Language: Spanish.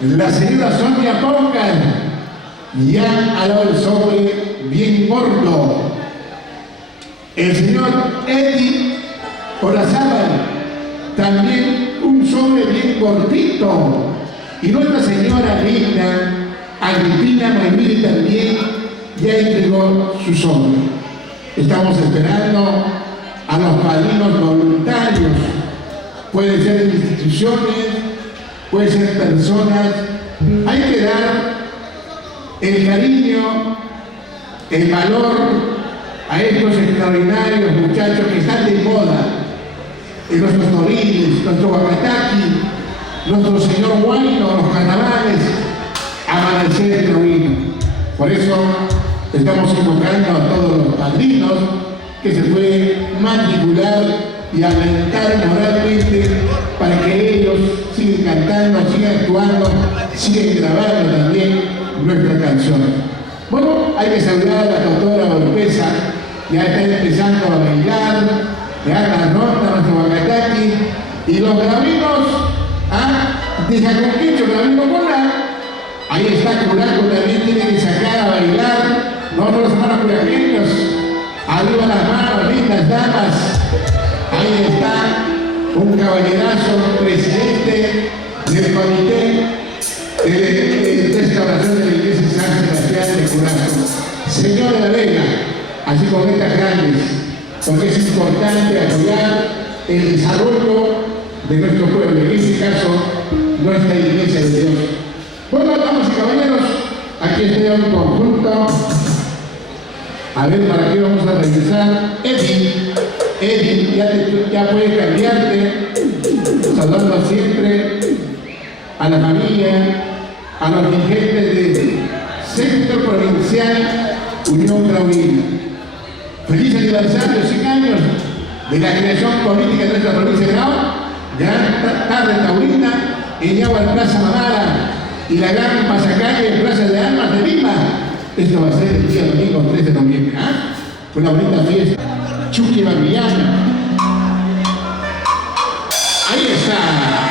La señora Sonia Poncan ya ha dado el sobre bien gordo. El señor Eddie Olazábal, también un sobre bien gordito. Y nuestra señora linda, Agripina Maimiri, también ya entregó su sobre. Estamos esperando a los padrinos voluntarios. Puede ser instituciones, puede ser personas. Hay que dar el cariño, el valor a estos extraordinarios muchachos que están de moda. En nuestros toriles, nuestro Huacataqui, nuestro señor Huayno, los carnavales, amanecer el rovino. Por eso estamos invocando a todos los padrinos que se pueden matricular y alentar moralmente para que ellos sigan cantando, sigan actuando, sigan grabando también nuestras canciones. Bueno, hay que saludar a la doctora Oropesa, ya está empezando a bailar, ya la nota, nuestro Huacataqui, y los gravinos, de Jaconquecho, gravino Cura, ahí está Curaco, también tiene que sacar a bailar, nosotros los hermanos curaqueños, arriba las manos, lindas damas. Ahí está un caballerazo, presidente del comité de restauración de la iglesia San Sebastián de Curaco. Señor de la Vega, así con letras grandes, porque es importante apoyar el desarrollo de nuestro pueblo, en este caso, nuestra iglesia de Dios. Bueno, damas y caballeros, aquí está un conjunto. A ver, ¿para qué vamos a regresar? Eddie, ya puedes cambiarte, saludando siempre a la familia, a los dirigentes del Centro Provincial Unión Graulina. Feliz aniversario, 100 años de la creación política de nuestra provincia de Grau, gran tarde taurina en Yagual Plaza Mamara y la gran pasacalle en Plaza de Armas de Lima. Esto va a ser el día domingo 3 de noviembre, una bonita fiesta. Chucky Bambiana. Ahí está.